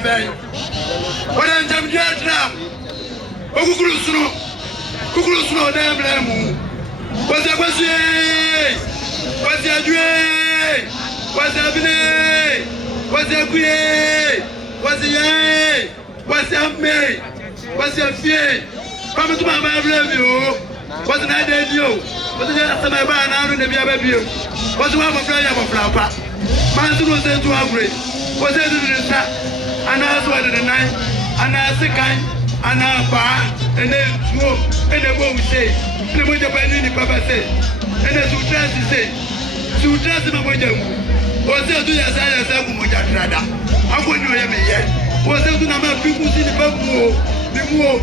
What I'm judging now? Kukulusno, damn blame. What's the question? What's the address? What's the avenue? What's the quay? What's the yay? What's the may? What's the fear? Come to my blame you. What's the idea you? What's the answer my ban out in the baby? What's the one for player of flower? Mansu was there to upgrade. What's the and I was the night, and I was the kind, and I bar, and then smoke, and then what we say, and what the penny papa said, and then to trust him about them. Was there to your side as a woman, rather? I wouldn't know him yet. Was there to number people in the bubble, the war?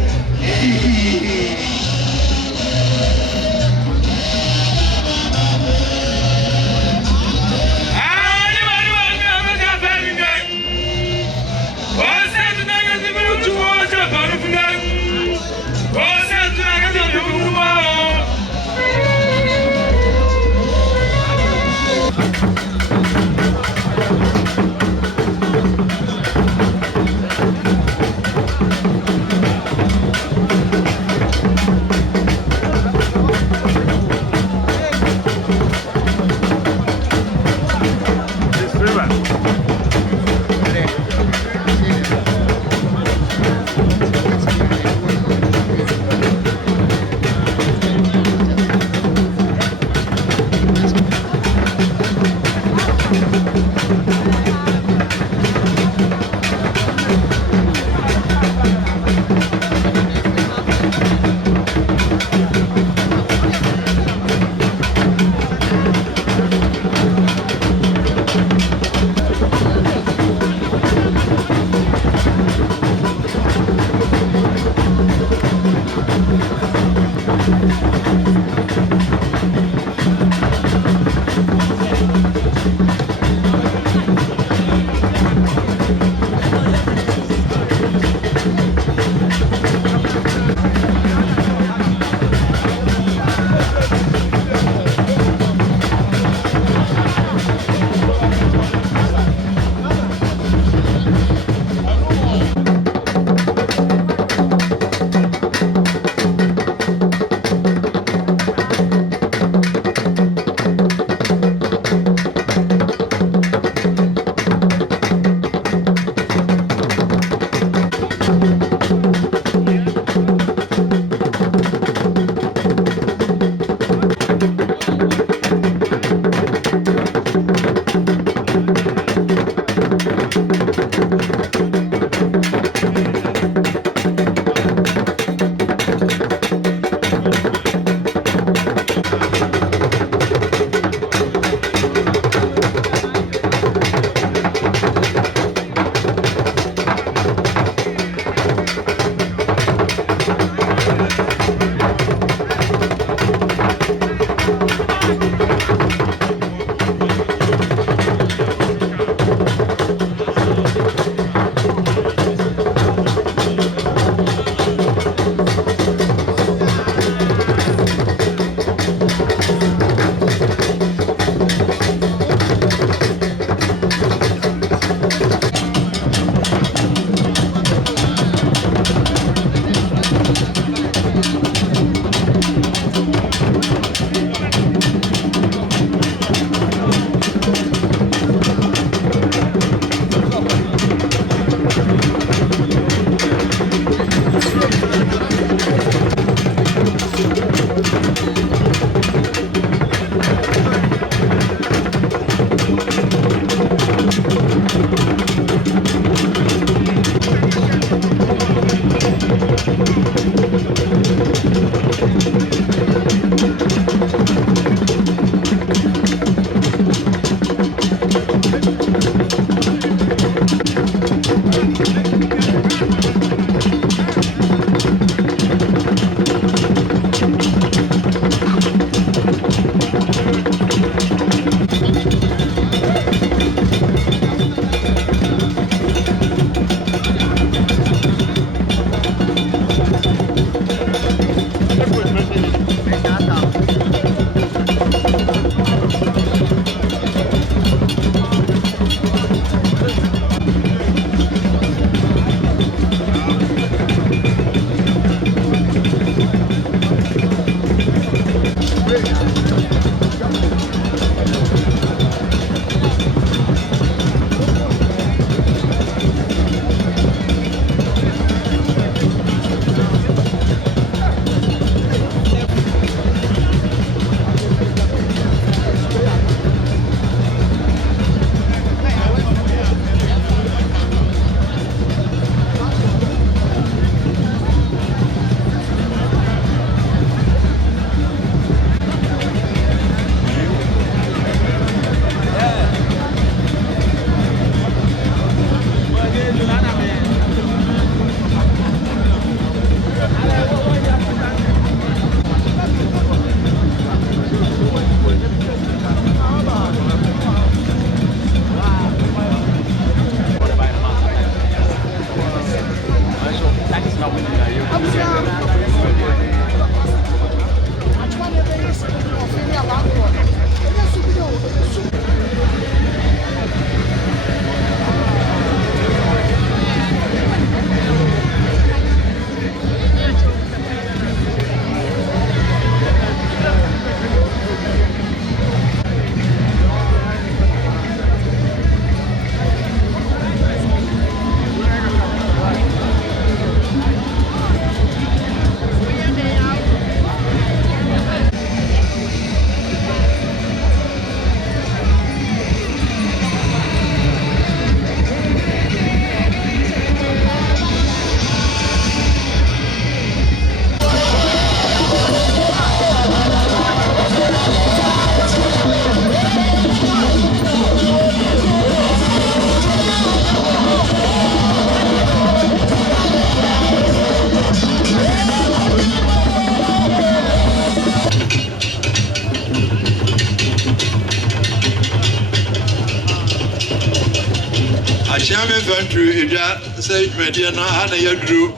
infantry eja say media na ha na yaduru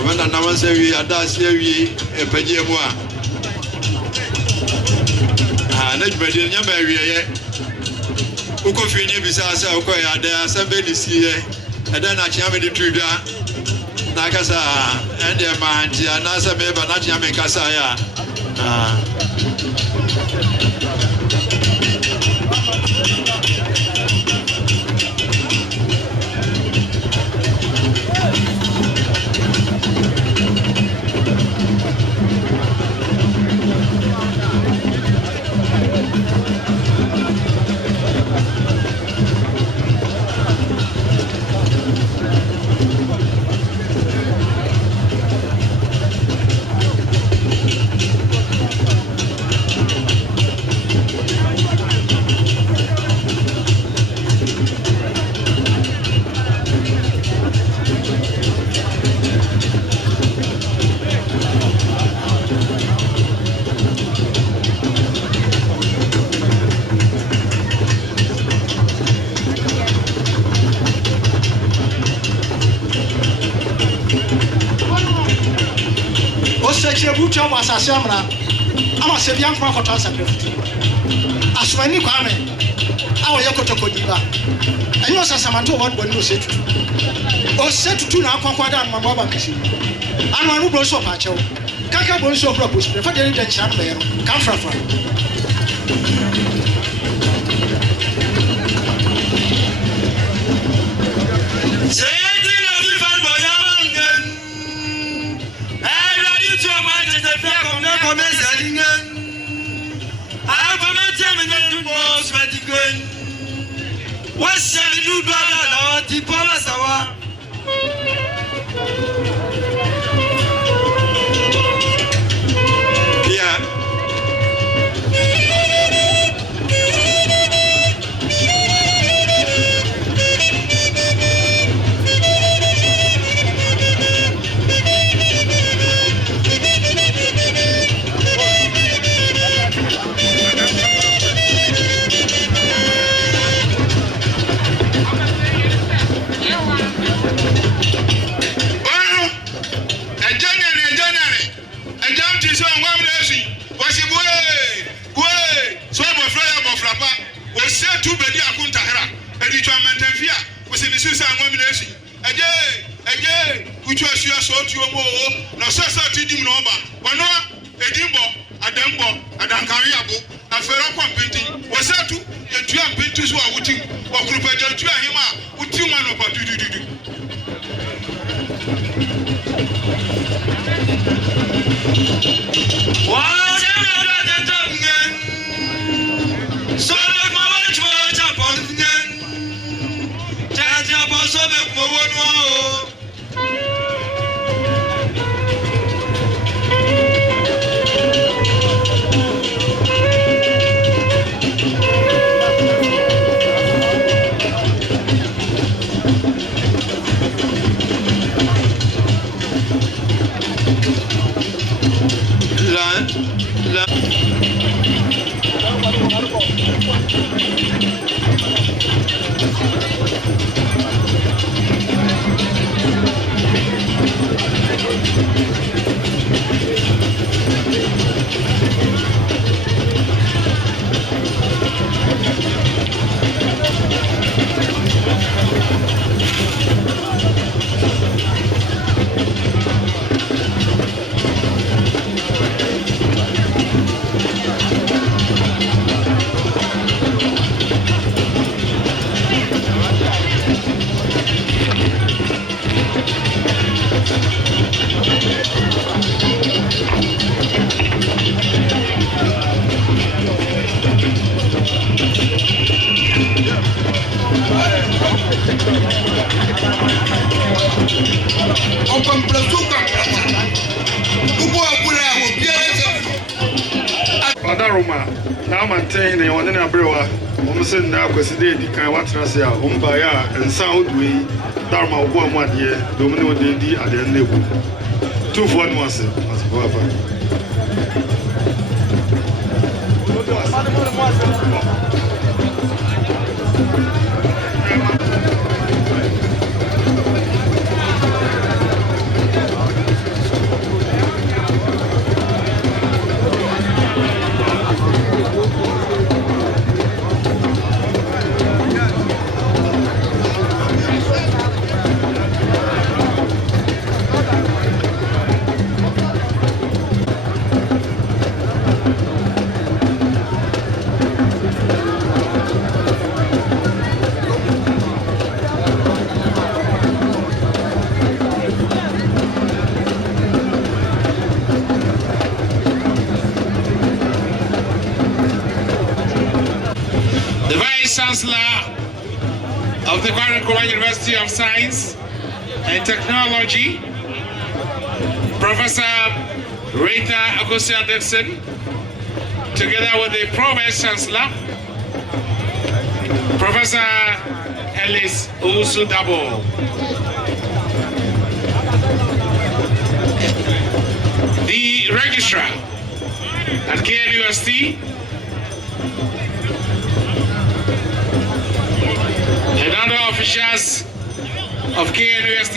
obana na wan say wi adase awie epagie mu a na media nya ba awie ye ukofi ni bisa say ukoya ada asembe ni sie eda na chia me di tudwa na kasa ende ma anti ana say me ba na chia me kasa ya Bucha was a samra. I was a young man for Tanzania. As when you come in, our Yakotokodiba. And you was a Samanto what when you said to. Or said to now Conquada and Mamma Machine. And one who blows up at you. Kaka blows up robust, the father didn't shut there. Come from. What's the new dollar? The Polas are Asantehene one na brewa omse na Akwasidae di kan watrase a omba ya nsan odui darma obo amade domine wode di ade nnebu Otumfuo no ase asofo afa Chancellor of the Kwame University of Science and Technology, Professor Rita Akwasidae, together with the Pro-Vice Chancellor, Professor Ellis Usudabo. The Registrar at KNUST, and other officials of KNUST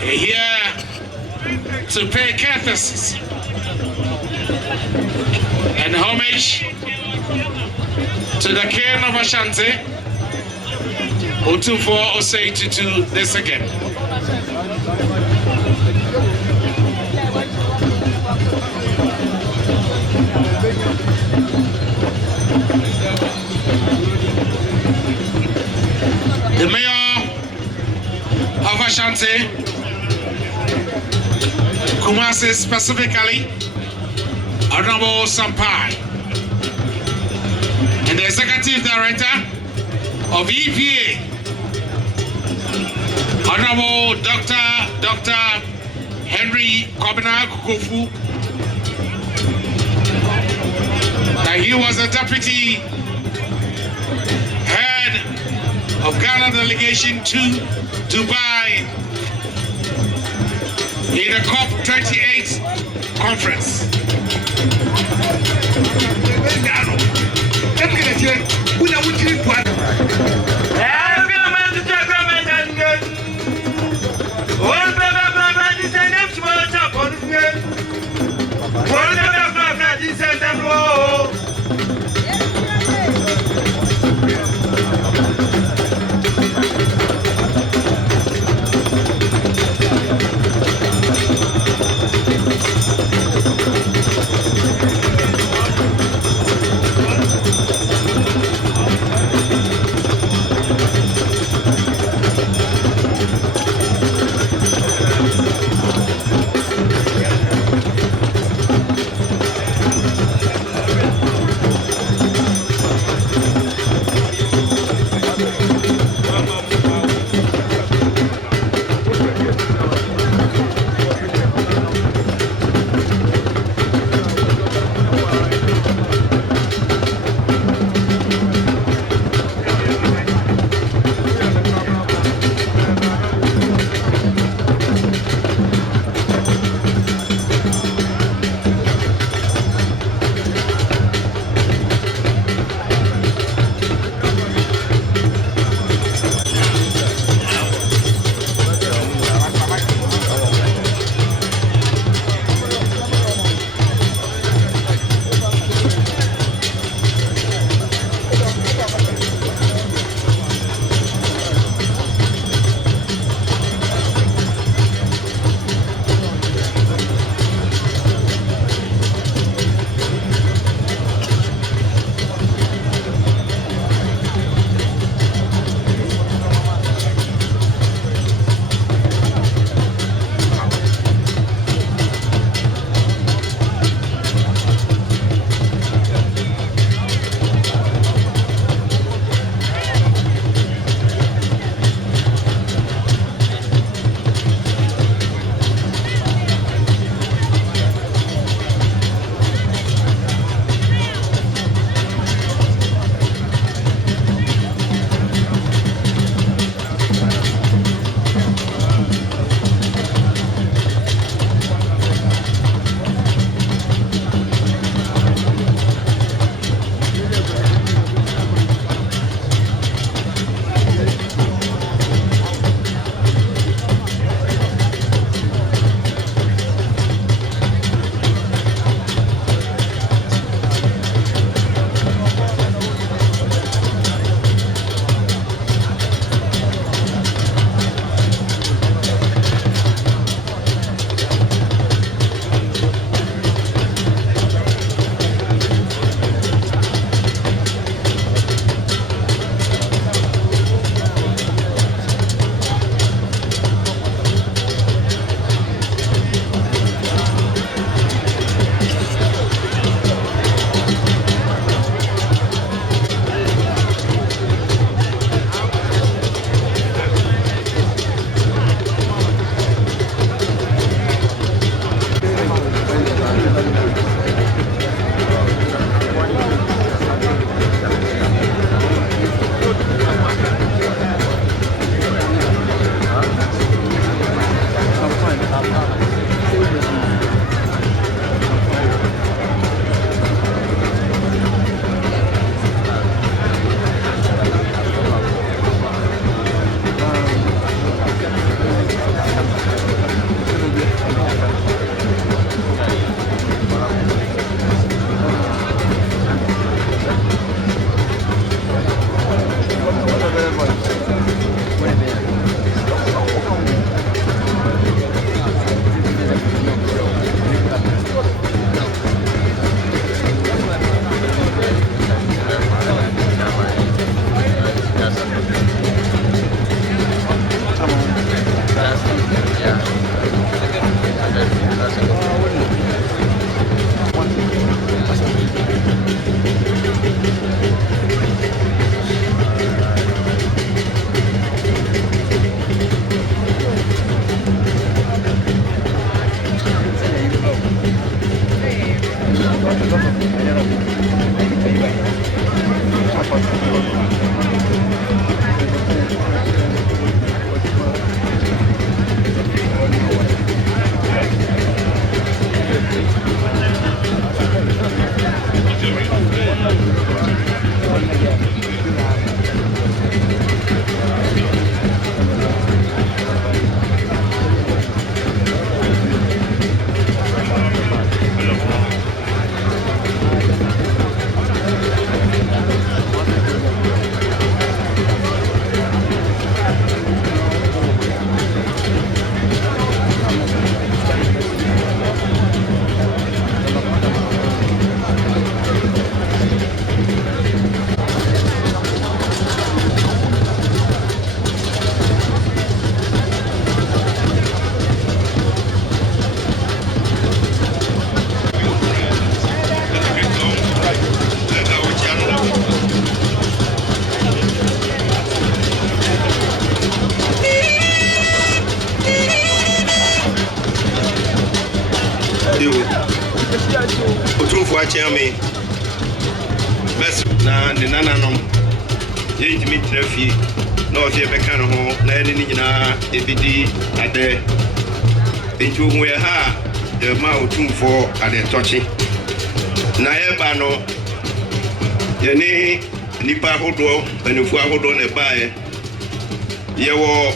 are here to pay courtesies and homage to the King of Asante, Otumfuo Osei Tutu this again. The Mayor of Asante, Kumasi specifically, Honorable Sampai, and the Executive Director of EPA, Honorable Dr. Henry Kobina Kukofu, that he was a Deputy Head of Ghana Delegation to Dubai in the COP28 conference. Otumfuo achiame best na ne nananom ye ntimi trafi na ofie beka no ho na ene ni nyina ebidi ade entu hu ye ha de ma Otumfuo ade tochi na ye ba no ye ni nipa hodo enifu ahodo na ba ye wo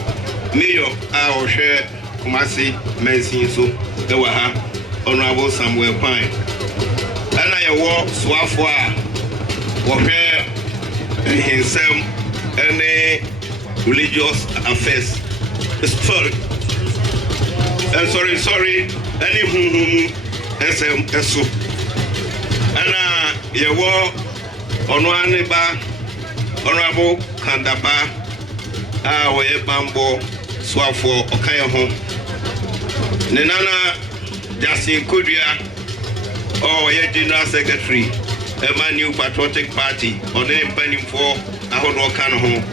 mayor a ohwe Kumasi mensin so de wa ha Honorable Samuel Pine. And I walk Swafwa, Wahre, and himself, any religious affairs. Sorry, any whom SM. And you walk Honorable Honorable Kandapa, our Bambo, Swafwa, Okayaho. Nenana. Justin Kudia, or General Secretary, a new patriotic party, or the pending for Ahodo Kanoho.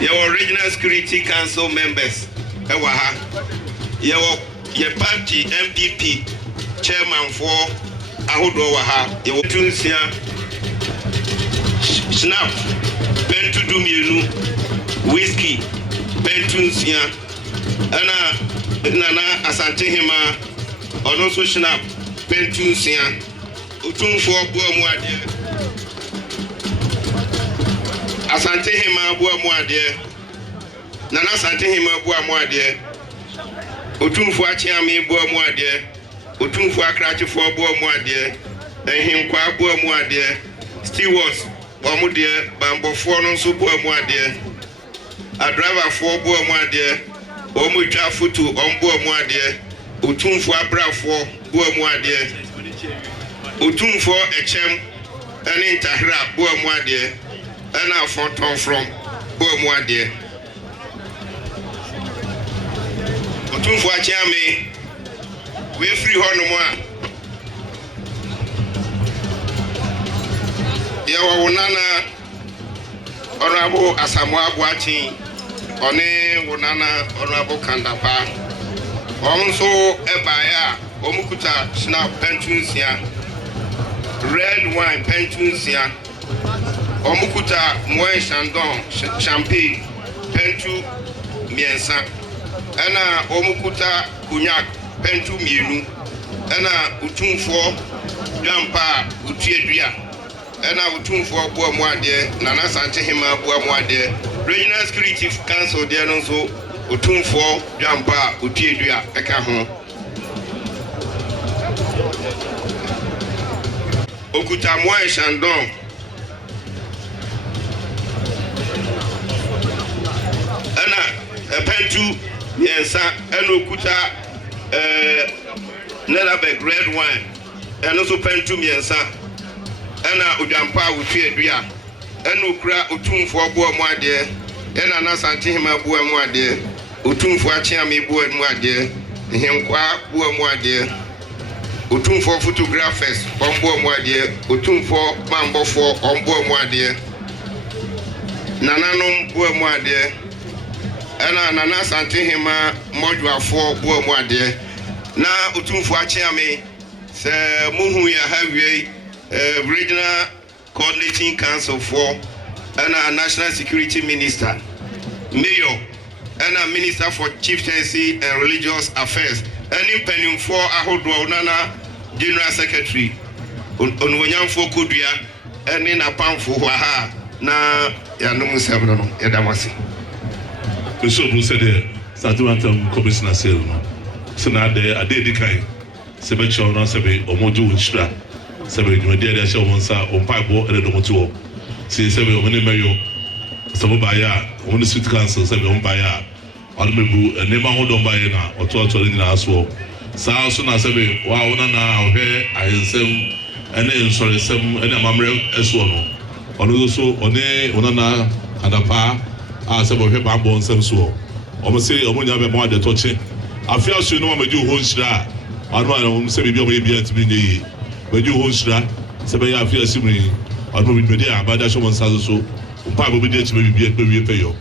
Your Regional Security Council members, Ewaha, your party MPP, Chairman for Ahodo Waha, your Tunisia, Snap, Bentu Dumienu, Whiskey, Bentunsia, Nana Asantehene. Ono so snap pentu sia Otumfuo boamu ade Asantehene boamu ade Nana Asantehene boamu ade Otumfuo achiame boamu ade Otumfuo akrachefo boamu ade Ehinkwa boamu ade Stewards boamu de bambofo no so boamu ade a driver for boamu ade omu twa foto on boamu ade Otumfuo abrafo boamu ade Otumfuo echem ene ntahira boamu ade ena fonton from boamu ade Otumfuo achiame we free hono a yawo wonana Honorable Asamoah Boachi one wonana Honorable Kandapa also ebaya omukuta snap pentunsia red wine pentunsia omukuta moe chandon champagne pentu miensa ena omukuta cognac pentu mienu ena Otumfuo jampa utiedua ena Otumfuo boamu ade Nana Asantehene boamu ade Regional Security Council de no so Otumfuo jampa utiedua eka ho okuta moe chandon ena pentu miensa ena okuta Nelabek red wine ena so pentu miensa ena odampa utiedua ena okura Otumfuo boamu ade ena Nana Asantehene boamu ade Otumfuo achiame buo mu ade henkwa buo mu ade Otumfuo photographers ombo mu ade Otumfuo mambofo ombo mu ade nananom buo mu ade ana nana Asantehene modwafo buo mu ade na Otumfuo achiame se muhu ya hawie regional coordinating council for and national security minister mayor and a minister for chieftaincy and religious affairs and in penning for ahodo nana general secretary onwonyamfo kodua and in a pamfo ha na ya no musabno no ya damasi so bu said Satuantam commissioner sale no so na de ade dikai sebe chaw na sebe omoju nshira sebe nwede de sha wonsa ompaibo ede domoto si sebe omene mayo sebe baya omene city council sebe ombaya almebu enema hodo mbaye na oto nyina aso saa so na sebe wa wona na ohwe ayensem ene nsoresem ene amamre eso no ono so one wona na adapa a sebe ohwe bambo nsem so omo se omonya be mo ade toche afia so no ma meju ho nshira anu anu sebe bi omo ebi atimi nyi meju ho nshira sebe ya afia simri anu bi mede abada so mon sazo so mpa bo bi de atimi bi e pe wi pe yo.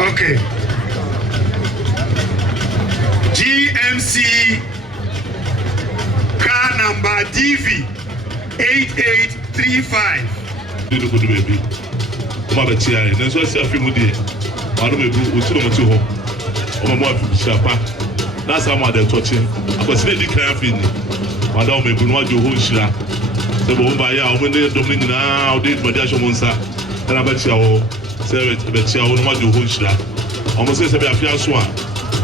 Okay. GMC car number DV 8835. Do good baby. Come on, tia. Then so say afi mu die. Anu me bu utiro mo ti ho. O mo afi shapa. That's how my dey touching. Akwasidae di kan afi ni. Wada o me bu no ajo ho shira. Se bo ba ya o me dey do me nyina o dey body asho mo nsa. Na ba tia o. Se be tia o no ajo ho shira. Omo se be afia so a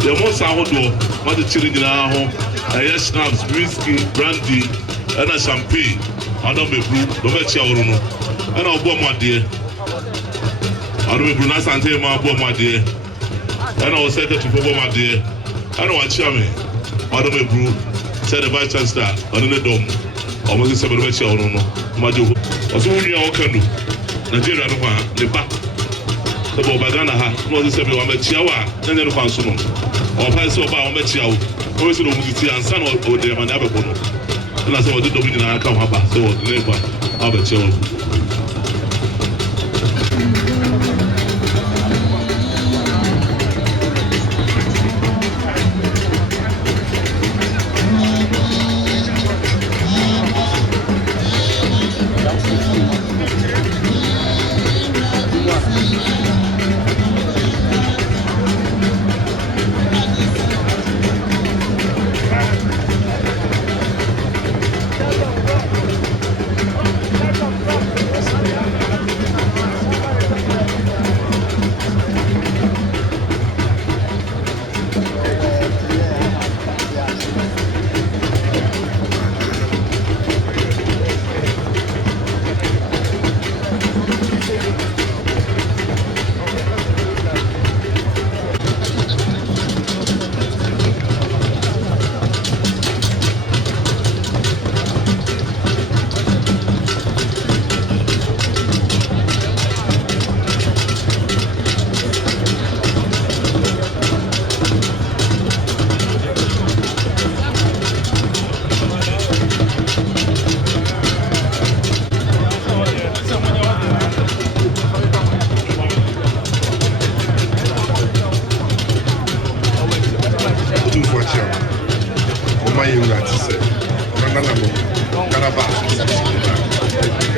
the most ahodo ma de chiri nyina ho aye schnapps whiskey brandy and a champagne ado be bru do be chia woro no and obo mo ade ado be bru na Asante ma obo mo ade and o secretary for obo mo ade and o chia me ado be bru said the vice chancellor ado ne dom omo se be chia woro no ma je o so wi a o kanu Nigeria no ma le pa the Bobagana was the same one, but Chiawa, and then found soon. Or Paso about Mechiao, always know who and son of them and never bono. And I saw the Dominion come up, so labor of a child.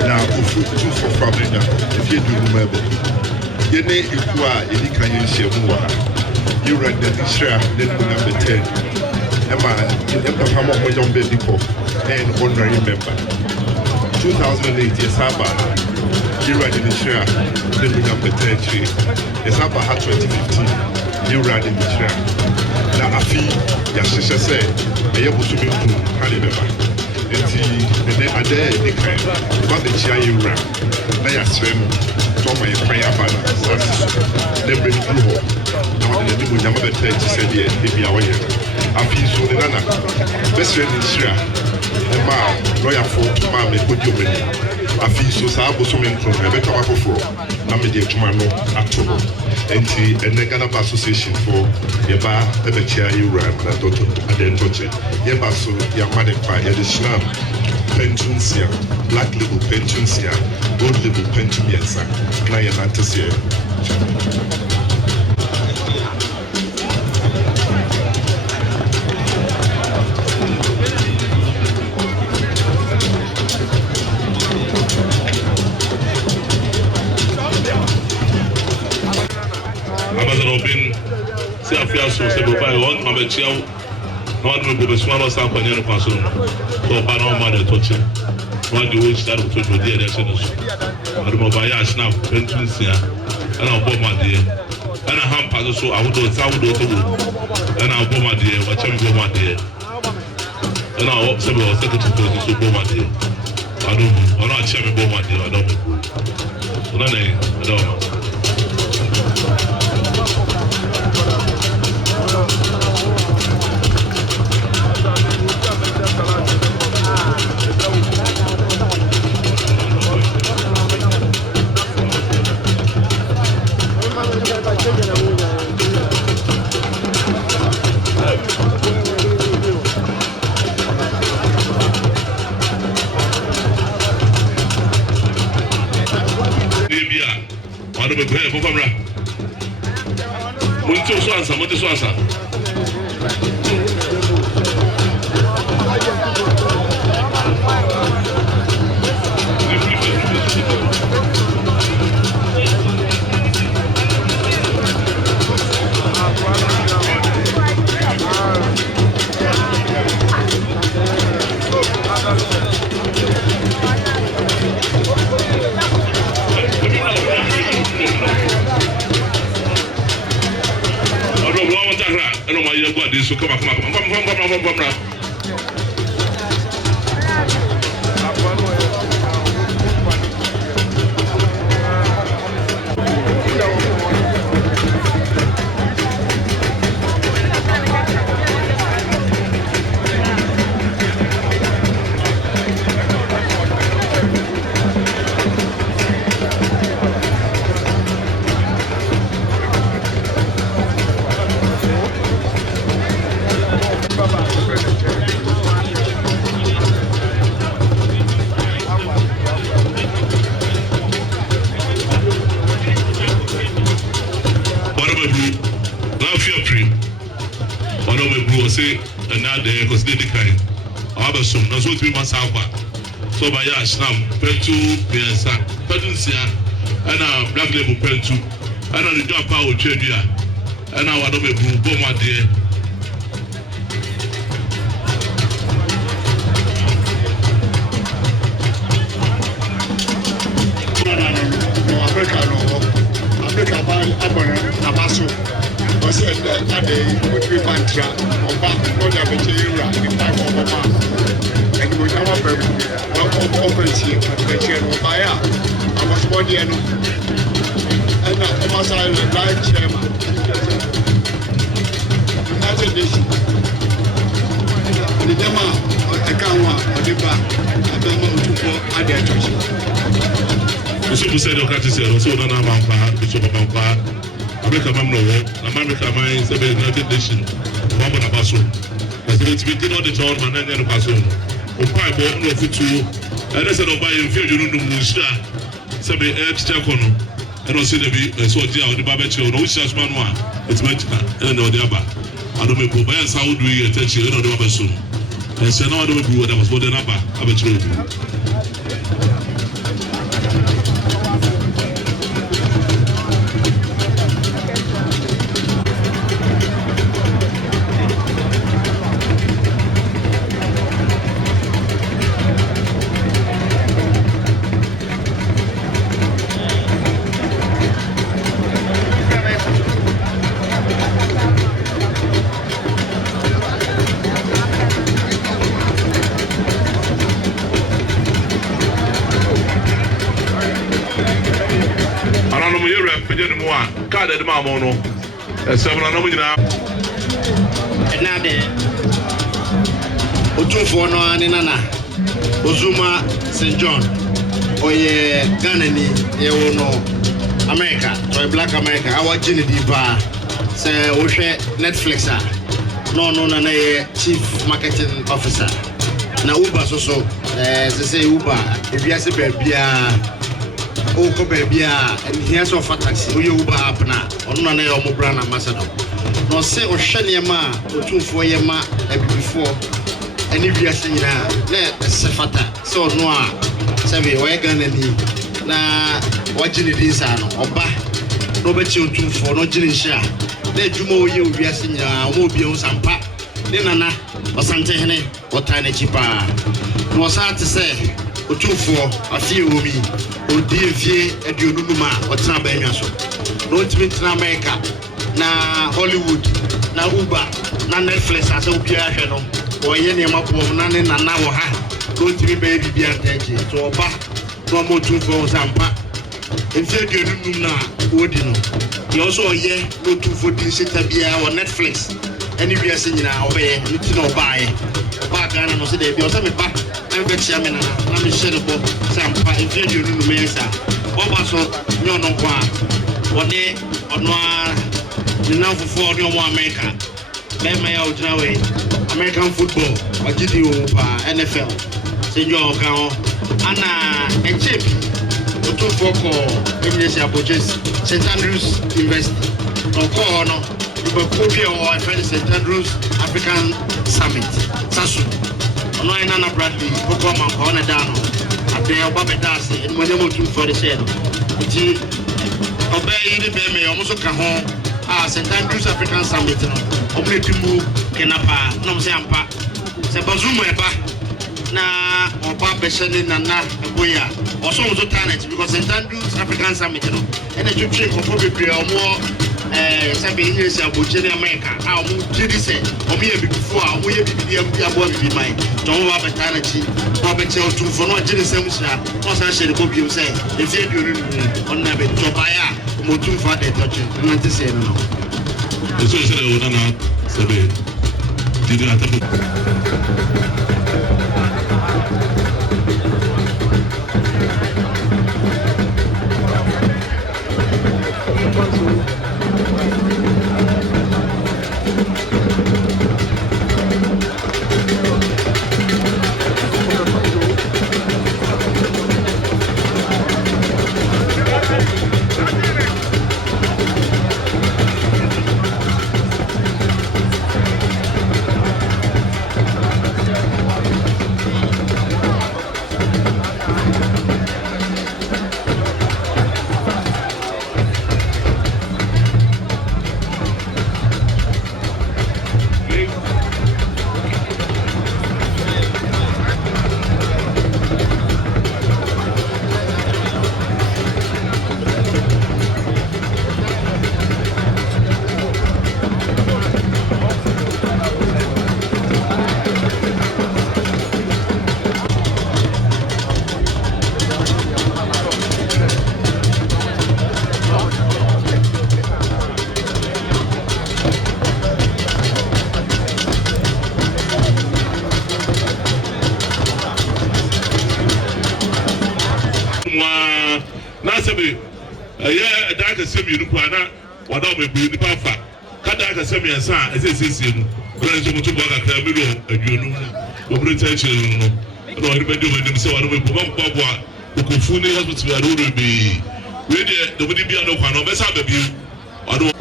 Now, for problem now, if you do remember, you need to you can use your you read the share, then number 10. Emma, I'm on my own baby and honorary member. 2008, yes, you read the share, then number 10. Yes, about 2015. yɛwura de mekyerɛ na afi yɛahyehyɛ sɛ ɛyɛ bosome nkum ha ne bɛba nti ɛnɛ ada ɛdi kan ba bɛkyia yɛwura na yɛasrɛ no sɛ ɔma yɛkwan aba no asase so na mmerɛ no duru hɔ na wɔde n'anim onyama bɛta akyi sɛdeɛ ebi a wɔyɛ no afei so ne nana bɛsrɛ ne nhyira ne maa lɔyafo maa mɛkɔdi ɔmani afei so saa bosome nkum ɛbɛka wa foforɔ na mede adwuma no ato hɔ nti ɛnɛ Ghana Bar Association for yɛba ɛbɛkyia yɛwura na dɔtɔ adɛntɔkyɛ yɛba so yɛama ne kwa yɛde hyinam pentu nsia black label pentu nsia gold label pentu mmiɛnsa na yɛnante seɛ so se bo bai on ma be chiao no adu go be swalo sa kwanya no kwaso no so ba no ma de toche no adu wo start to do de de se no so adu mo ba ya snap pentun sia ana obo ma de ana hampa so awudo sa awudo to bo ana obo ma de wa chem bo ma de ana o se bo secretary to so bo ma de adu ona chem bo ma de adu ona ne adu Muito suasa. So come on. Because they decline. I have a son, that's what we must have. So, by Yash now, Pentu, Piensa, Pentuncia, and a black label Pentu, and a job power trade here, and our other Boma dear. Ose ade mutwi pantra oba oda beche yura ni pa oba eni mo jawa pe wa opensi beche no ba ya abaso de eno ena o masa le live chairman ate desi ni dema ekanwa odiba adama Otumfuo ade atochi Usubu said okati se so na na mampa bicho mampa America mam no America my say United Nation one na baso as it be did all the town man na no baso o pai bo no futu and say no buy you feel you no mu sha say be extra kono and say dey be so dia o de ba be che no wisha man no it's magic and no dey aba ado me go buy Saudi we attention no dey ba so and say no ado me go that was what the number aba che Nigerian Moa, Card at the Mamono, a 7 on Nomina. And now there. Otumfuo no anena Ozuma St. John oye Ghana ni ye no America to Black America our gene di ba say wo hwe Netflix no na ye chief marketing officer na Uber so say Uber e bia se ba bia o ko ba bia and here so for taxi o ye Uber app na ono na ye o mo brand ambassador no say o hwe ne ma Otumfuo ye ma before any biasa nyina na sefata so no a sabe o Ghana ni na wagine din sa no oba no be chi Otumfuo no gine hia na adwuma o ye biasa nyina o bi o sampa ne nana Asantehene otane chipa no sa te se Otumfuo afie wo mi odi efie aduonunuma otena ba anwa so no ultimate na America na Hollywood na Uber na Netflix asa obi ahwe no oye ne mapom na ne nana wo ha don't be baby bi antaje so oba no mo Otumfuo sampa enfie aduonunum na odi no ye also oye no Otumfuo din sita bia on Netflix any bi ase nyina obeye nti no oba Ghana no se de bi o se me ba am be chia me na me share bo sampa enfie aduonunum esa oba so nyo no kwa wode ono a ni na fofo ni omo America Bema ya utrawe American football wajidi upa NFL senjo kao ana echepi Otumfuo ko English approaches St. Andrews University oko no ibekobi o St. Andrews African Summit sasu ono ina na Bradley oko man ko na dano ade oba bedase en mo Otumfuo de share ti obey ni bema ya omuso ka ho St. Andrews African Summit no ometimu kenapa no se ampa se bazumu eba na oba beshene nana eboya oso mo talent because St. Andrews African Summit no ene twetwe ko bebre omo sabe English aboje ni America omo jidi se omo ye bibifo omo ye bibidi abo bibi mai to omo ba talent o be che Otumfuo no jidi se musha o sa share ko biom se e fi aduonu ni onna be to baya omo Otumfuo de touch na te se no Eso es el de una se ve. Tiene la tapa. Yeah, that is semi Rupana, what I will be the Pafa. Kada semi and San, as it is in Grand Mutuba, Camilo, and you know, retention. No, everybody with himself, I will go Papa, who could fully hospital, I would be. Really, the would be on the one of us, I you. I don't.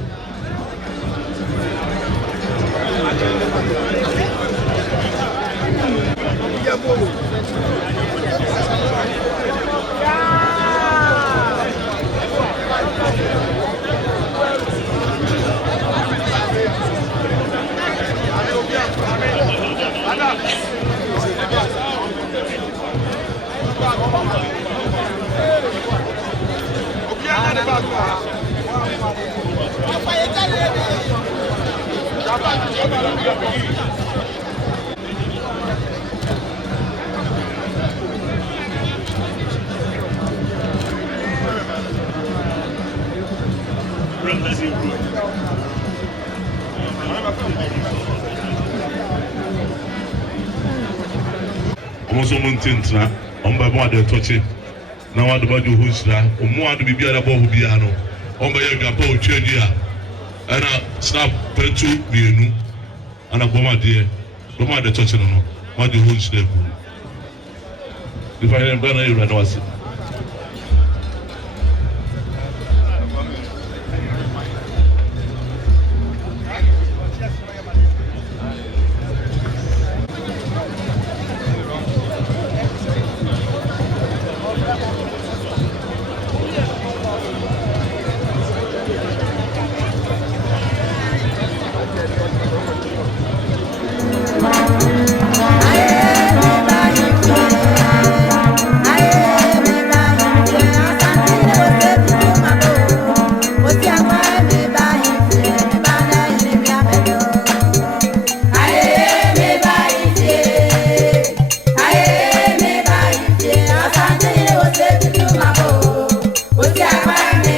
also Montintra, on by more than touching. Now I do what you who's more to be a boy who be ano. On by your grandpa Chedia. And I snap Pentu be a new and a bomber dear. Bomber the touching on what you who's there. If I am gonna hear, I know I said. Asante,